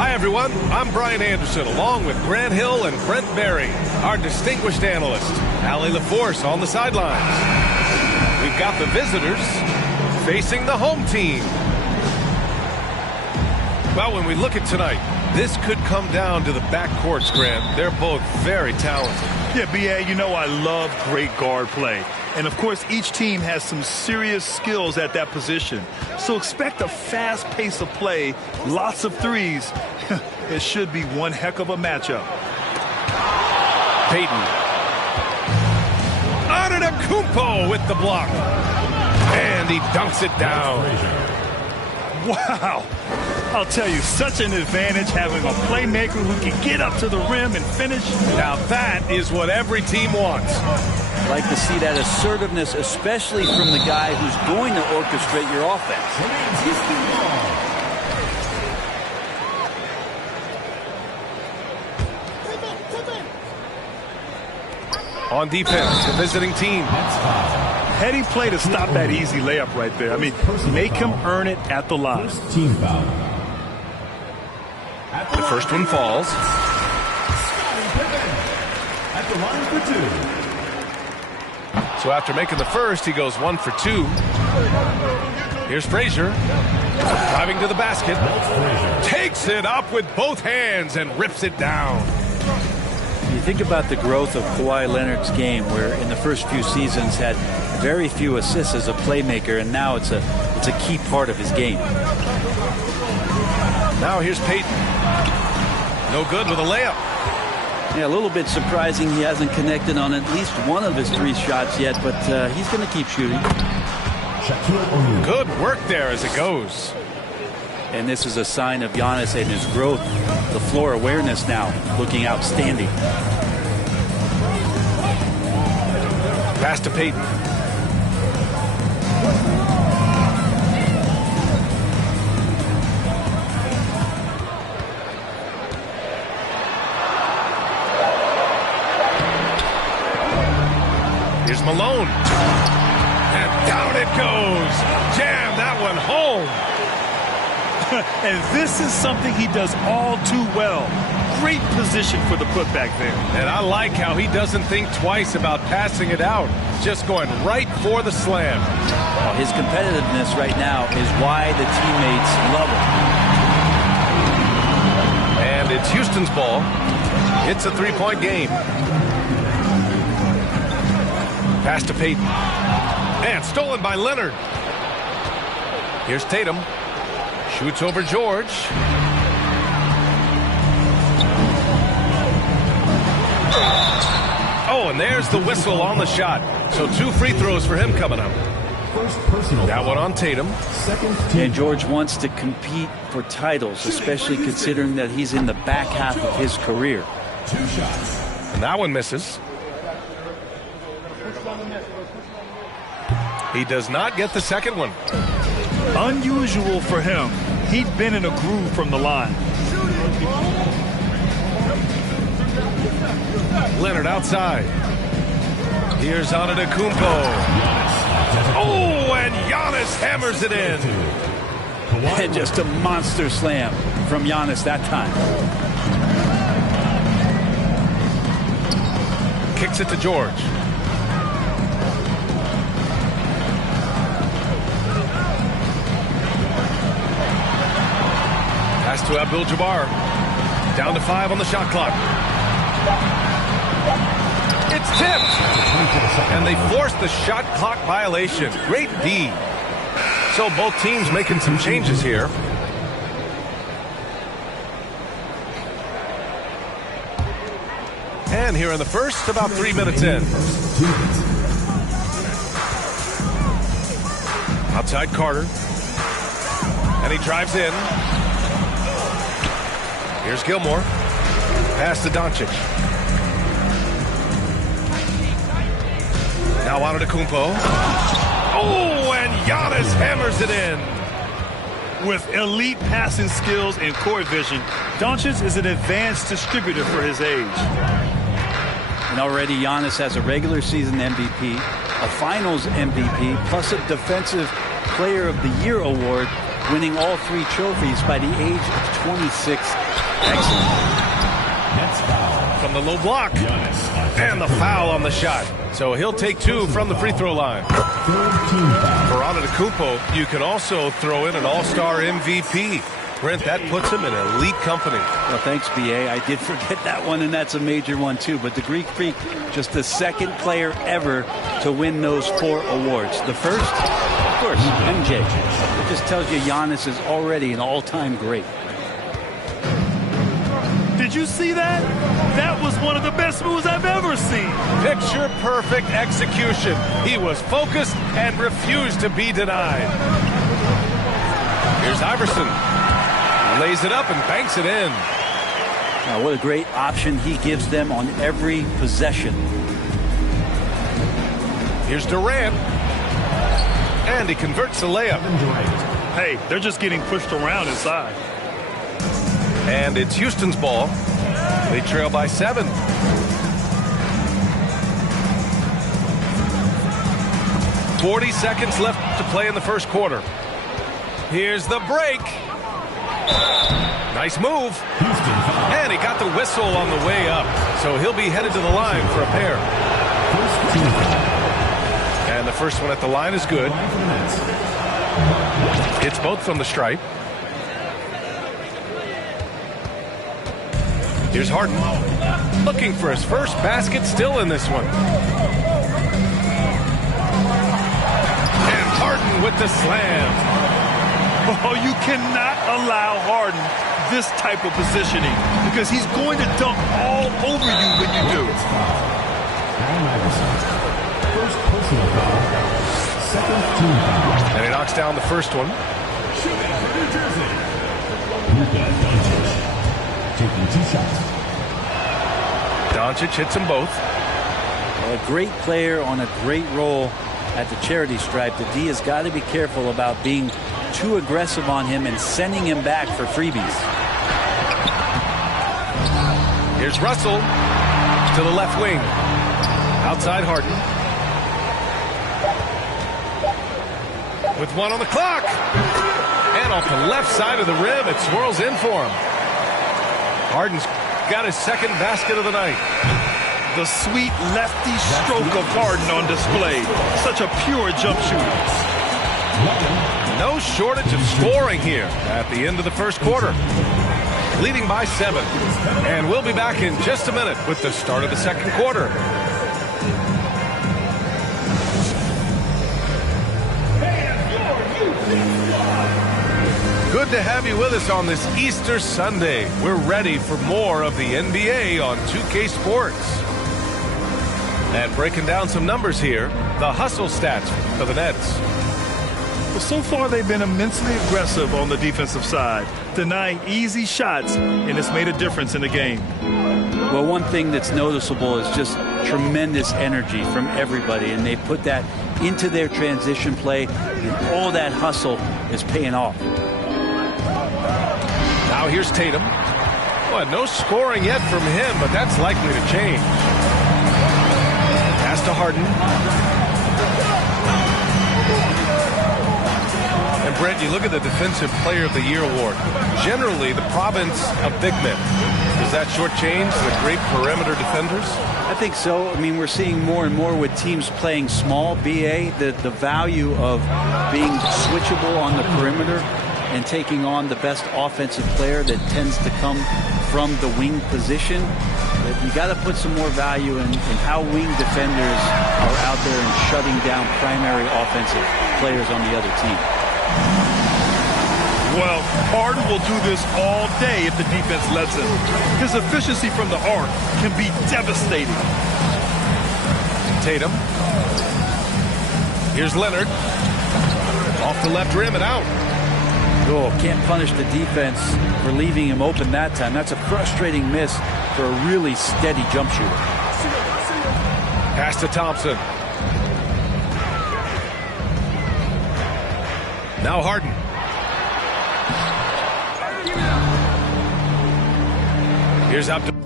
Hi, everyone. I'm Brian Anderson, along with Grant Hill and Brent Berry, our distinguished analyst, Allie LaForce on the sidelines. We've got the visitors facing the home team. Well, when we look at tonight, this could come down to the backcourts, Grant. They're both very talented. Yeah, B.A., you know I love great guard play. And, of course, each team has some serious skills at that position. So expect a fast pace of play, lots of threes. It should be one heck of a matchup. Payton. Antetokounmpo with the block. And he dunks it down. Wow. I'll tell you, such an advantage having a playmaker who can get up to the rim and finish. Now that is what every team wants. Like to see that assertiveness, especially from the guy who's going to orchestrate your offense. On defense, the visiting team. Heady play to stop that easy layup right there. I mean, make him earn it at the line. Team foul. The first one falls. At the line for two. So after making the first, he goes 1 for 2. Here's Frazier. Driving to the basket. Takes it up with both hands and rips it down. You think about the growth of Kawhi Leonard's game, where in the first few seasons had very few assists as a playmaker, and now it's a key part of his game. Now here's Payton. No good with a layup. Yeah, a little bit surprising he hasn't connected on at least one of his 3 shots yet, but he's going to keep shooting. Good work there as it goes. And this is a sign of Giannis and his growth. The floor awareness now looking outstanding. Pass to Payton. Here's Malone. And down it goes. Jam that one home. And this is something he does all too well. Great position for the putback there. And I like how he doesn't think twice about passing it out. Just going right for the slam. Well, his competitiveness right now is why the teammates love him. And it's Houston's ball. It's a 3-point game. Pass to Payton. And stolen by Leonard. Here's Tatum. Shoots over George. Oh, and there's the whistle on the shot. So 2 free throws for him coming up. That one on Tatum. And George wants to compete for titles, especially considering that he's in the back half of his career. 2 shots. And that one misses. He does not get the second one. Unusual for him. He'd been in a groove from the line. Leonard outside. Here's Antetokounmpo. Oh, and Giannis hammers it in. And just a monster slam from Giannis that time. Kicks it to George. Pass to Abdul-Jabbar. Down to 5 on the shot clock. It's tipped. And they force the shot clock violation. Great D. So both teams making some changes here. And here in the first, about 3 minutes in. Outside Carter. And he drives in. Here's Gilmore. Pass to Doncic. Now Antetokounmpo. Oh, and Giannis hammers it in. With elite passing skills and court vision, Doncic is an advanced distributor for his age. And already Giannis has a regular season MVP, a finals MVP, plus a defensive player of the year award, winning all 3 trophies by the age of 26 Excellent. Nets foul. From the low block. Giannis. And the foul on the shot. So he'll take 2 from the free throw line. Third team foul. For Antetokounmpo, you can also throw in an all-star MVP. Brent, that puts him in elite company. Well, thanks, B.A. I did forget that one, and that's a major one, too. But the Greek Freak, just the second player ever to win those 4 awards. The first, of course, MJ. It just tells you Giannis is already an all-time great. Did you see that? That was one of the best moves I've ever seen. Picture-perfect execution. He was focused and refused to be denied. Here's Iverson. Lays it up and banks it in. What a great option he gives them on every possession. Here's Durant. And he converts the layup. Hey, they're just getting pushed around inside. And it's Houston's ball. They trail by 7. "40 seconds left to play in the first quarter. Here's the break. Nice move. Houston foul. And he got the whistle on the way up. So he'll be headed to the line for a pair. First team foul. And the first one at the line is good. Line for the Nets. It's both from the stripe. Here's Harden. Looking for his first basket, still in this one. And Harden with the slam. Oh, you cannot allow Harden this type of positioning because he's going to dunk all over you when you do. Allen Iverson. First personal foul. Second team foul. And he knocks down the first one. Shooting for New Jersey. Luka Doncic. Taking 2 shots. Doncic hits them both. A great player on a great role at the charity stripe. The D has got to be careful about being too aggressive on him and sending him back for freebies. Here's Russell to the left wing. Outside Harden. With 1 on the clock. And off the left side of the rim, it swirls in for him. Harden's got his second basket of the night. The sweet lefty stroke of Harden on display. Such a pure jump shooter. No shortage of scoring here at the end of the first quarter. Leading by 7. And we'll be back in just a minute with the start of the second quarter. Good to have you with us on this Easter Sunday. We're ready for more of the NBA on 2K Sports. And breaking down some numbers here, the hustle stats for the Nets. Well, so far they've been immensely aggressive on the defensive side, denying easy shots, and it's made a difference in the game. Well, one thing that's noticeable is just tremendous energy from everybody, and they put that into their transition play, and all that hustle is paying off. Now here's Tatum. Well, no scoring yet from him, but that's likely to change. Pass to Harden. And Brent, you look at the Defensive Player of the Year award. Generally, the province of big men. Does that shortchange the great perimeter defenders? I think so. I mean, we're seeing more and more with teams playing small, BA, the value of being switchable on the perimeter and taking on the best offensive player that tends to come from the wing position. But you got to put some more value in how wing defenders are out there and shutting down primary offensive players on the other team. Well, Harden will do this all day if the defense lets him. His efficiency from the arc can be devastating. Tatum. Here's Leonard. Off the left rim and out. Oh, can't punish the defense for leaving him open that time. That's a frustrating miss for a really steady jump shooter. Pass to Thompson. Now Harden. Here's Abdul.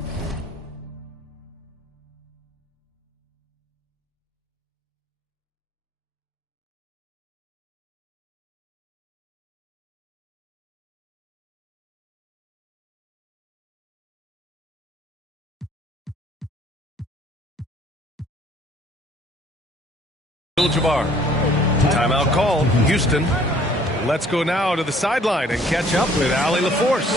Abdul-Jabbar. Timeout called. Houston. Let's go now to the sideline and catch up with Allie LaForce.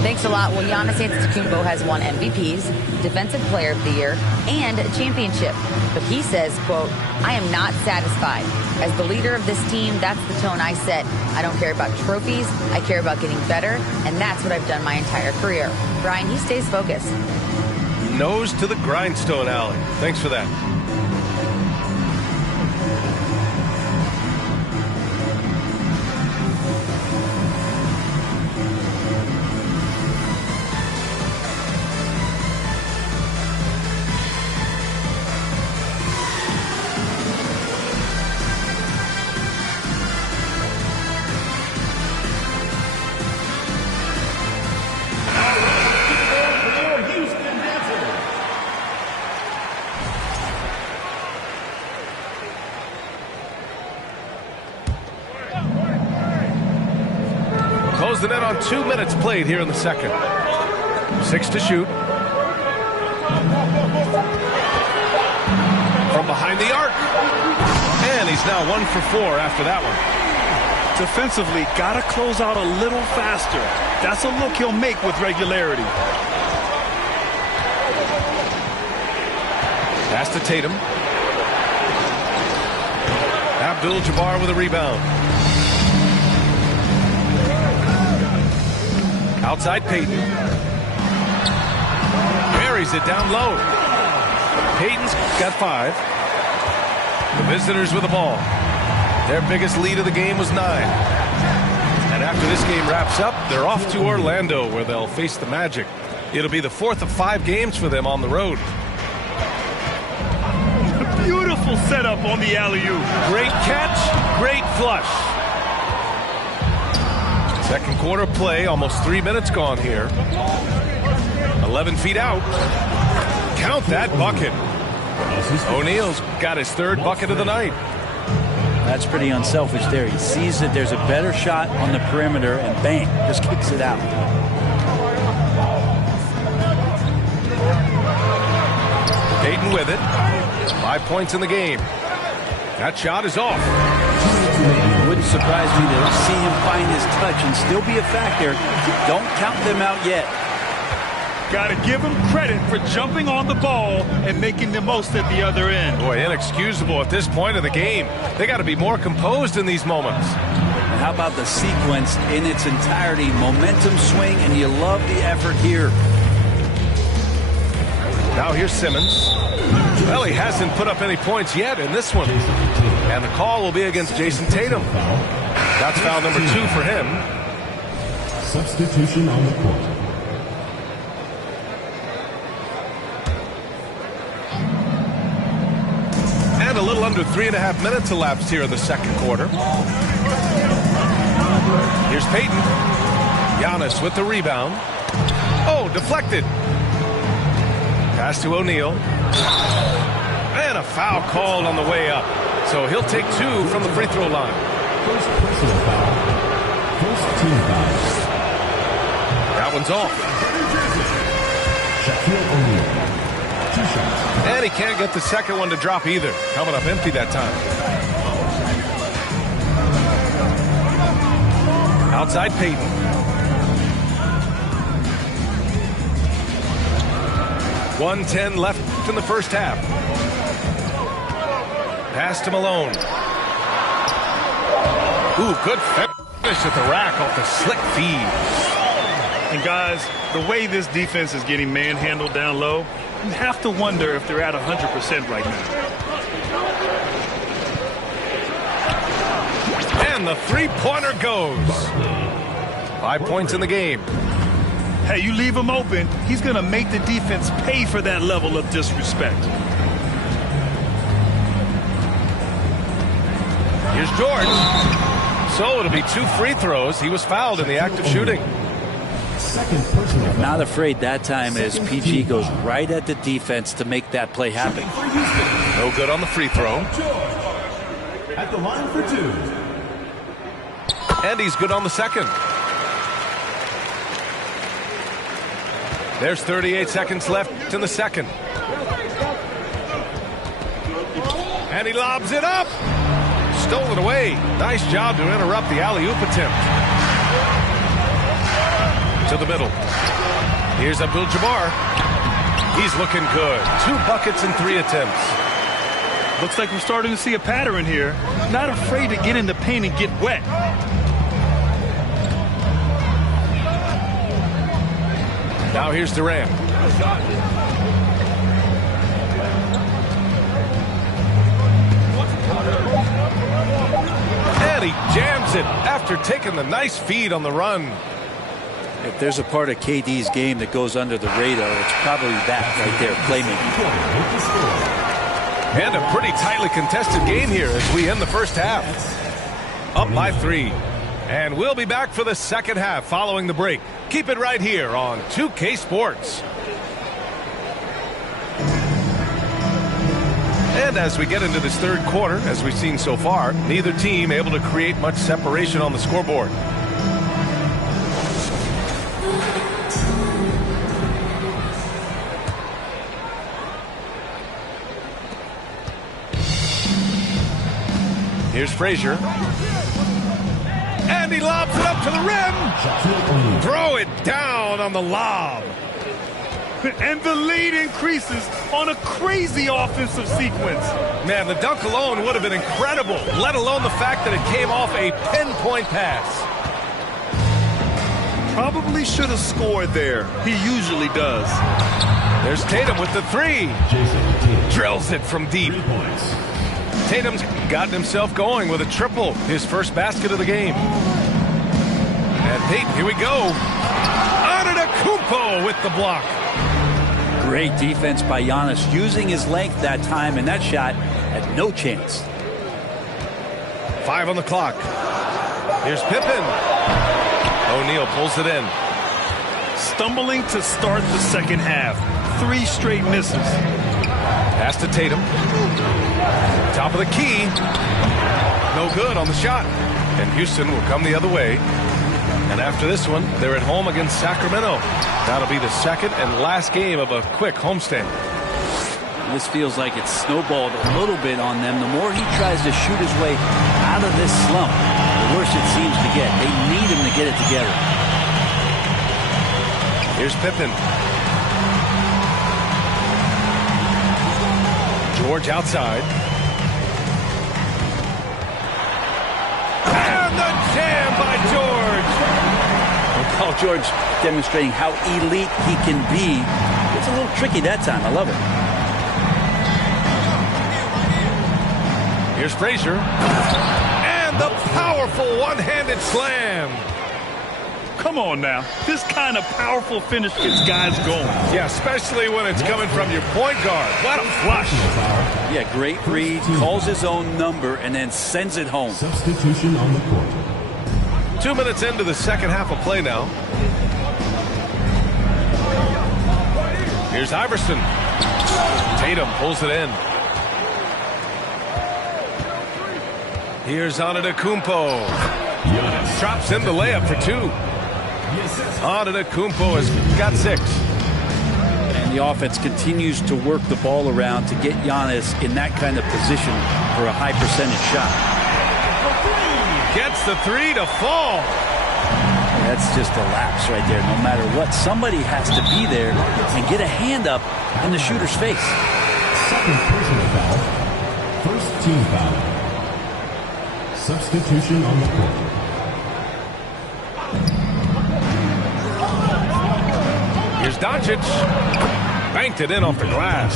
Thanks a lot. Well, Giannis Antetokounmpo has won MVPs, Defensive Player of the Year, and a championship. But he says, quote, "I am not satisfied. As the leader of this team, that's the tone I set. I don't care about trophies. I care about getting better, and that's what I've done my entire career." Brian, he stays focused. Nose to the grindstone, Allie. Thanks for that. Closing in on 2 minutes played here in the second. 6 to shoot. From behind the arc. And he's now 1 for 4 after that one. Defensively, got to close out a little faster. That's a look he'll make with regularity. Pass to Tatum. Abdul-Jabbar with a rebound. Outside Payton. Buries it down low. Payton's got 5. The visitors with the ball. Their biggest lead of the game was 9. And after this game wraps up, they're off to Orlando, where they'll face the Magic. It'll be the 4th of 5 games for them on the road. Beautiful setup on the alley-oop. Great catch, great flush. Second quarter play, almost 3 minutes gone here. 11 feet out. Count that bucket. O'Neal's got his 3rd bucket of the night. That's pretty unselfish there. He sees that there's a better shot on the perimeter and bang, just kicks it out. Payton with it. 5 points in the game. That shot is off. It wouldn't surprise me to see him find his touch and still be a factor. Don't count them out yet. Got to give him credit for jumping on the ball and making the most at the other end. Boy, inexcusable at this point of the game. They got to be more composed in these moments. And how about the sequence in its entirety? Momentum swing, and you love the effort here. Now here's Simmons. Well, he hasn't put up any points yet in this one. And the call will be against Jason Tatum. That's foul number 2 for him. Substitution on the court. And a little under 3.5 minutes elapsed here in the second quarter. Here's Payton. Giannis with the rebound. Oh, deflected. Pass to O'Neal. And a foul called on the way up. So he'll take 2 from the free throw line. First personal foul. First team foul. That one's off. Shaquille O'Neal. 2 shots. And he can't get the second one to drop either. Coming up empty that time. Outside Payton. 1:10 left in the first half. Pass to Malone. Ooh, good finish at the rack off the slick feed. And guys, the way this defense is getting manhandled down low, you have to wonder if they're at 100% right now. And the three-pointer goes. 5 points in the game. Hey, you leave him open, he's going to make the defense pay for that level of disrespect. Here's George. So it'll be 2 free throws. He was fouled in the act of shooting. Second personal foul. Not afraid that time as PG goes right at the defense to make that play happen. No good on the free throw. At the line for 2. And he's good on the second. There's 38 seconds left in the second. And he lobs it up. Stolen away. Nice job to interrupt the alley-oop attempt. To the middle. Here's Abdul-Jabbar. He's looking good. 2 buckets in 3 attempts. Looks like we're starting to see a pattern here. Not afraid to get in the paint and get wet. Now here's Durant. And he jams it after taking the nice feed on the run. If there's a part of KD's game that goes under the radar, it's probably that right there, playmaking. And a pretty tightly contested game here as we end the first half. Up by 3. And we'll be back for the second half following the break. Keep it right here on 2K Sports. And as we get into this third quarter, as we've seen so far, neither team able to create much separation on the scoreboard. Here's Frazier. And he lobs it up to the rim. Throw it down on the lob. And the lead increases on a crazy offensive sequence. Man, the dunk alone would have been incredible, let alone the fact that it came off a pinpoint pass. Probably should have scored there. He usually does. There's Tatum with the 3. Drills it from deep. Tatum's gotten himself going with a triple, his first basket of the game. And Peyton, here we go. Antetokounmpo with the block. Great defense by Giannis, using his length that time, and that shot had no chance. 5 on the clock. Here's Pippen. O'Neal pulls it in. Stumbling to start the second half. 3 straight misses. Pass to Tatum. Top of the key. No good on the shot. And Houston will come the other way. And after this one, they're at home against Sacramento. That'll be the second and last game of a quick homestand. This feels like it's snowballed a little bit on them. The more he tries to shoot his way out of this slump, the worse it seems to get. They need him to get it together. Here's Pippen. George outside. And the jam by George. Paul George demonstrating how elite he can be. It's a little tricky that time. I love it. Here's Frazier. And the powerful one-handed slam. Come on now. This kind of powerful finish gets guys going. Yeah, especially when it's coming from your point guard. What a flush. Yeah, great read. Calls his own number and then sends it home. Substitution on the court. 2 minutes into the second half of play now. Here's Iverson. Tatum pulls it in. Here's Antetokounmpo. Drops in the layup for 2. Antetokounmpo has got 6. And the offense continues to work the ball around to get Giannis in that kind of position for a high percentage shot. Gets the 3 to fall. That's just a lapse right there. No matter what, somebody has to be there and get a hand up in the shooter's face. Second personal foul. First team foul. Substitution on the court. Here's Doncic. Banked it in off the glass.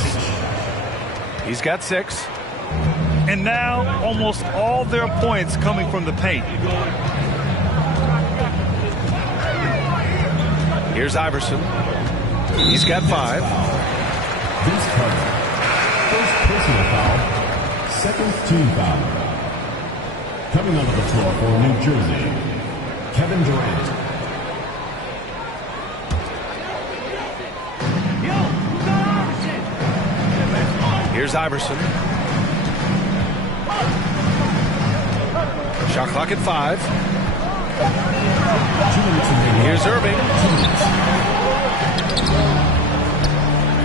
He's got 6. And now almost all their points coming from the paint. Here's Iverson. He's got 5. Vince Carter. First personal foul. Second team foul. Coming onto the floor for New Jersey, Kevin Durant. Here's Iverson. Shot clock at 5. 2 minutes remaining. Here's Irving.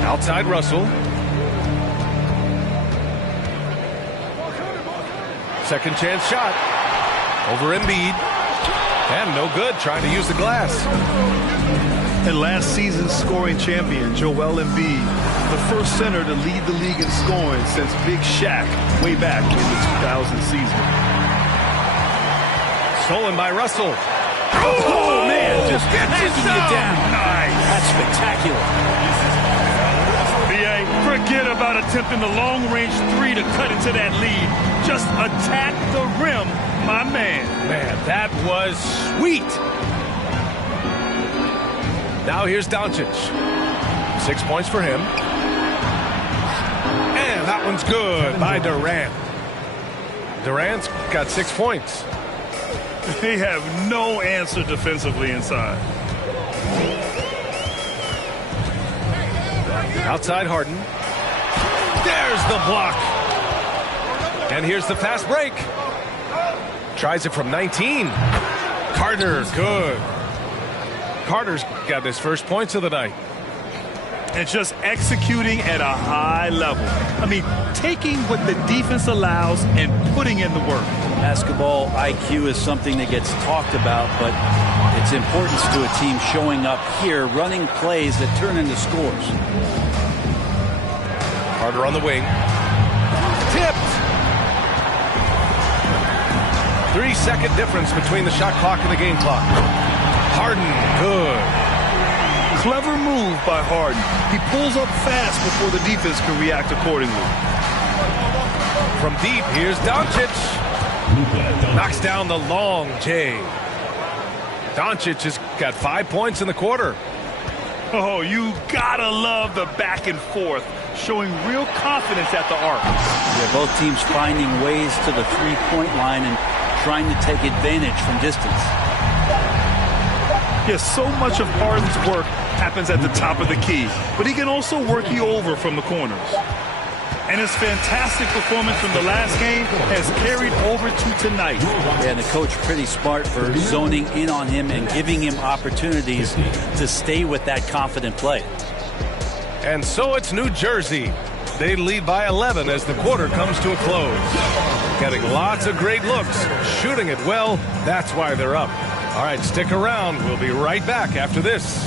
Outside Russell. Second chance shot. Over Embiid. And no good, trying to use the glass. And last season's scoring champion, Joel Embiid, the first center to lead the league in scoring since Big Shaq way back in the 2000 season. Stolen by Russell. Oh, man, just knocking you down. Nice. That's spectacular. B.A., forget about attempting the long-range three to cut into that lead. Just attack the rim, my man. Man, that was sweet. Now here's Doncic. 6 points for him. And that one's good by Durant. Durant's got 6 points. They have no answer defensively inside. Outside Harden. There's the block. And here's the fast break. Tries it from 19. Carter, good. Carter's got his first points of the night. And just executing at a high level. I mean, taking what the defense allows and putting in the work. Basketball IQ is something that gets talked about, but its importance to a team showing up here, running plays that turn into scores. Carter on the wing. Tipped. 3-second difference between the shot clock and the game clock. Harden, good. Clever move by Harden. He pulls up fast before the defense can react accordingly. From deep, here's Doncic. Knocks down the long J. Doncic has got 5 points in the quarter. Oh, you gotta love the back and forth, showing real confidence at the arc. Yeah, both teams finding ways to the three-point line and trying to take advantage from distance. Yes, so much of Harden's work happens at the top of the key, but he can also work you over from the corners. And his fantastic performance from the last game has carried over to tonight. Yeah, and the coach pretty smart for zoning in on him and giving him opportunities to stay with that confident play. And so it's New Jersey. They lead by 11 as the quarter comes to a close. Getting lots of great looks, shooting it well. That's why they're up. All right, stick around. We'll be right back after this.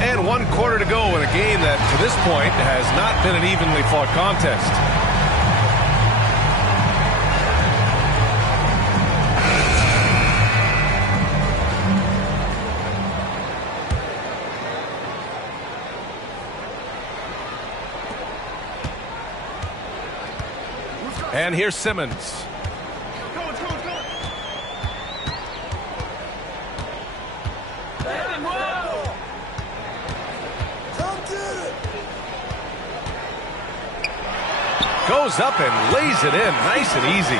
And 1 quarter to go in a game that, to this point, has not been an evenly fought contest. And here's Simmons. Goes up and lays it in nice and easy.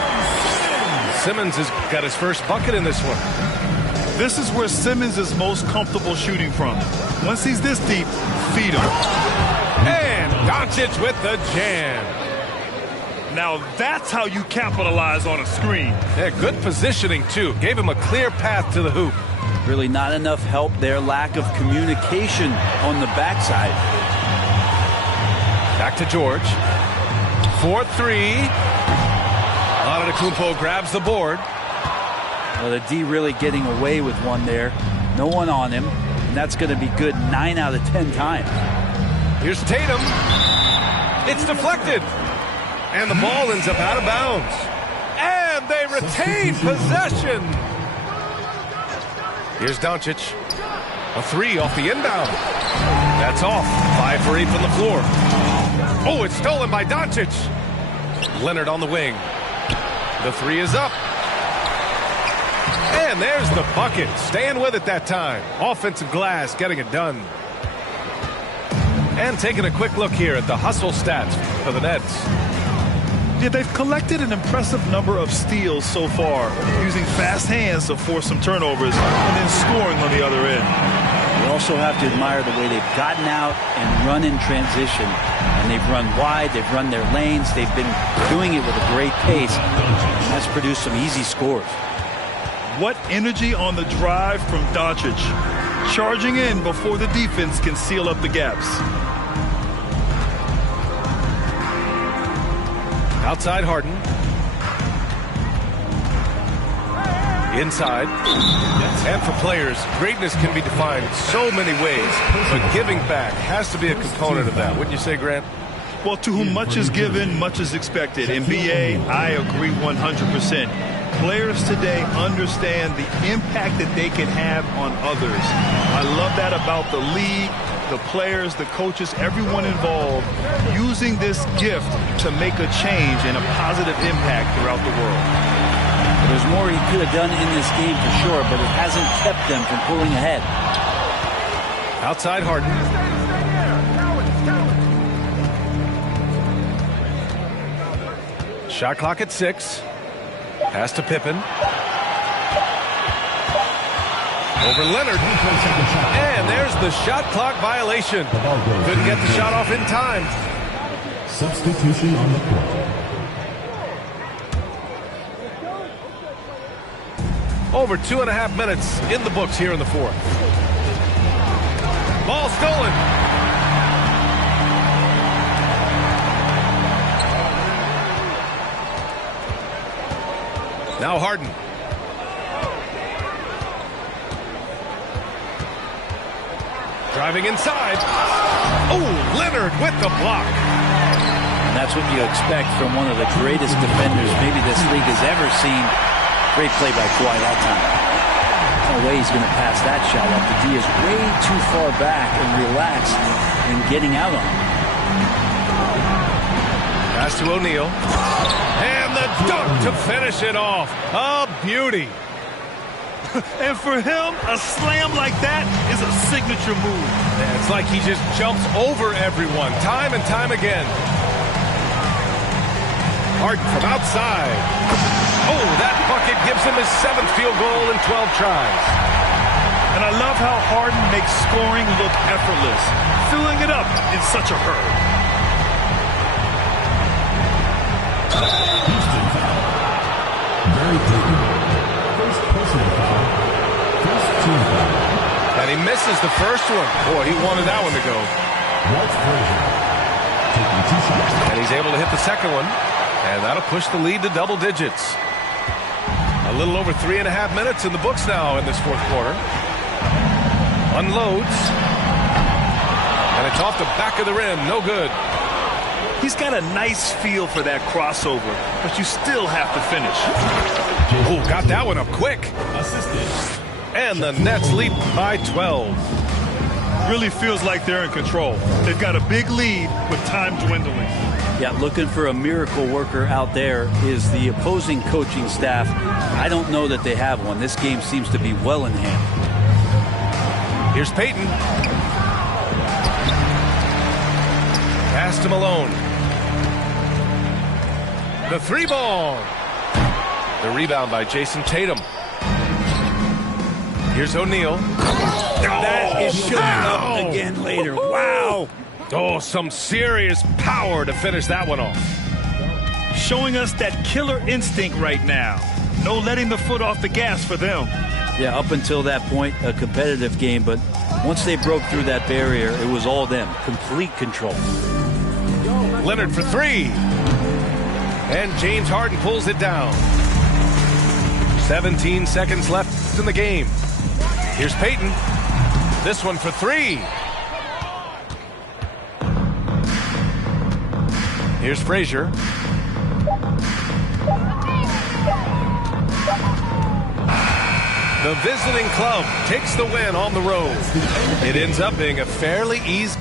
Simmons has got his first bucket in this one. This is where Simmons is most comfortable shooting from. Once he's this deep, feed him. And Doncic with the jam. Now that's how you capitalize on a screen. Yeah, good positioning, too. Gave him a clear path to the hoop. Really not enough help there. Lack of communication on the backside. Back to George. 4-3. Antetokounmpo grabs the board. Well, the D really getting away with one there. No one on him. And that's going to be good 9 out of 10 times. Here's Tatum. It's deflected. And the ball ends up out of bounds. And they retain possession. Here's Doncic. A 3 off the inbound. That's off. 5 for 8 from the floor. Oh, it's stolen by Doncic. Leonard on the wing. The 3 is up. And there's the bucket. Staying with it that time. Offensive glass getting it done. And taking a quick look here at the hustle stats for the Nets. Yeah, they've collected an impressive number of steals so far, using fast hands to force some turnovers and then scoring on the other end. You also have to admire the way they've gotten out and run in transition. And they've run wide, they've run their lanes, they've been doing it with a great pace. And that's produced some easy scores. What energy on the drive from Doncic. Charging in before the defense can seal up the gaps. Outside Harden. Inside. And for players, greatness can be defined so many ways, but giving back has to be a component of that. Wouldn't you say, Grant? Well, to whom much is given, much is expected. In BA, I agree 100%. Players today understand the impact that they can have on others. I love that about the league, the players, the coaches, everyone involved, using this gift to make a change and a positive impact throughout the world. There's more he could have done in this game for sure, but it hasn't kept them from pulling ahead. Outside Harden. Shot clock at 6. Pass to Pippen. Over Leonard. And there's the shot clock violation. Couldn't get the shot off in time. Substitution on the court. Over 2.5 minutes in the books here in the fourth. Ball stolen. Now Harden. Driving inside. Oh, Leonard with the block. And that's what you expect from one of the greatest defenders maybe this league has ever seen. Great play by Kawhi that time. No way he's going to pass that shot up. The D is way too far back and relaxed and getting out on him. Pass to O'Neal. And the dunk to finish it off. A beauty. And for him, a slam like that is a signature move. It's like he just jumps over everyone time and time again. Harden from outside. Oh, that bucket gives him his 7th field goal in 12 tries. And I love how Harden makes scoring look effortless, filling it up in such a hurry. Houston foul. Gary Payton. First personal foul. First team foul. And he misses the first one. Boy, he wanted that one to go. Walt Frazier. Taking 2 shots. And he's able to hit the second one. And that'll push the lead to double digits. A little over 3.5 minutes in the books now in this fourth quarter. Unloads. And it's off the back of the rim. No good. He's got a nice feel for that crossover, but you still have to finish. Oh, got that one up quick. Assisted. And the Nets lead by 12. Really feels like they're in control. They've got a big lead with time dwindling. Yeah, looking for a miracle worker out there is the opposing coaching staff. I don't know that they have one. This game seems to be well in hand. Here's Payton. Pass to Malone. The 3 ball. The rebound by Jason Tatum. Here's O'Neal. That is showing up again later. Wow. Oh, some serious power to finish that one off. Showing us that killer instinct right now. No letting the foot off the gas for them. Yeah, up until that point, a competitive game, but once they broke through that barrier, it was all them. Complete control. Leonard for 3. And James Harden pulls it down. 17 seconds left in the game. Here's Payton. This one for 3. Here's Frazier. The visiting club takes the win on the road. It ends up being a fairly easy